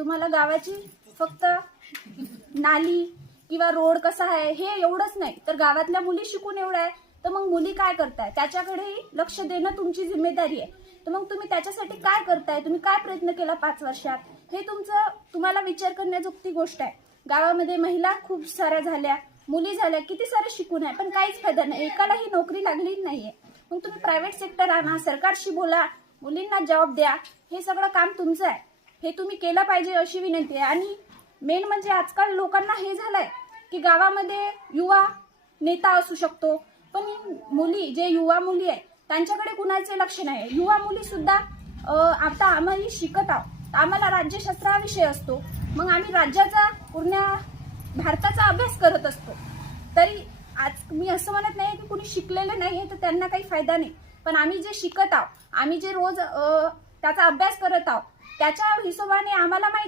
तुम्हाला गावाची फक्त नाली किंवा रोड कसा आहे हे एवढंच नाही, तर गावातल्या मुली शिकून एवढं आहे, तर मग मुली काय करताय त्याच्याकडेही लक्ष देणं तुमची जिम्मेदारी आहे. तर मग तुम्ही त्याच्यासाठी काय करताय, तुम्ही काय प्रयत्न केला 5 वर्षात, हे तुम्हाला विचार करण्याजोगती गोष्ट आहे. गावामध्ये महिला खूप साऱ्या झाल्या, मुली झाल्या, किती सारे शिकून आहे, पण काहीच फायदा नाही, एकालाही नोकरी लागली नाहीये. मग तुम्ही प्रायव्हेट सेक्टर आणा, सरकारशी बोला, मुलींना जॉब द्या, हे सगळं काम तुमचं आहे, हे तुम्ही केलं पाहिजे अशी विनंती आहे. आणि मेन म्हणजे आजकाल लोकांना हे झालंय की गावामध्ये युवा नेता असू शकतो, पण मुली जे युवा मुली आहे त्यांच्याकडे कुणाचे लक्ष नाही. युवा मुली सुद्धा आता आम्ही शिकत आहोत, आम्हाला राज्यशास्त्र हा विषय असतो, मग आम्ही राज्याचा पूर्ण भारताचा अभ्यास करत असतो. तरी आज मी असं म्हणत नाही की कुणी शिकलेलं नाही तर त्यांना काही फायदा नाही, पण आम्ही जे शिकत आहोत, आम्ही जे रोज त्याचा अभ्यास करत आहोत, त्याच्या हिशोबाने आम्हाला माहिती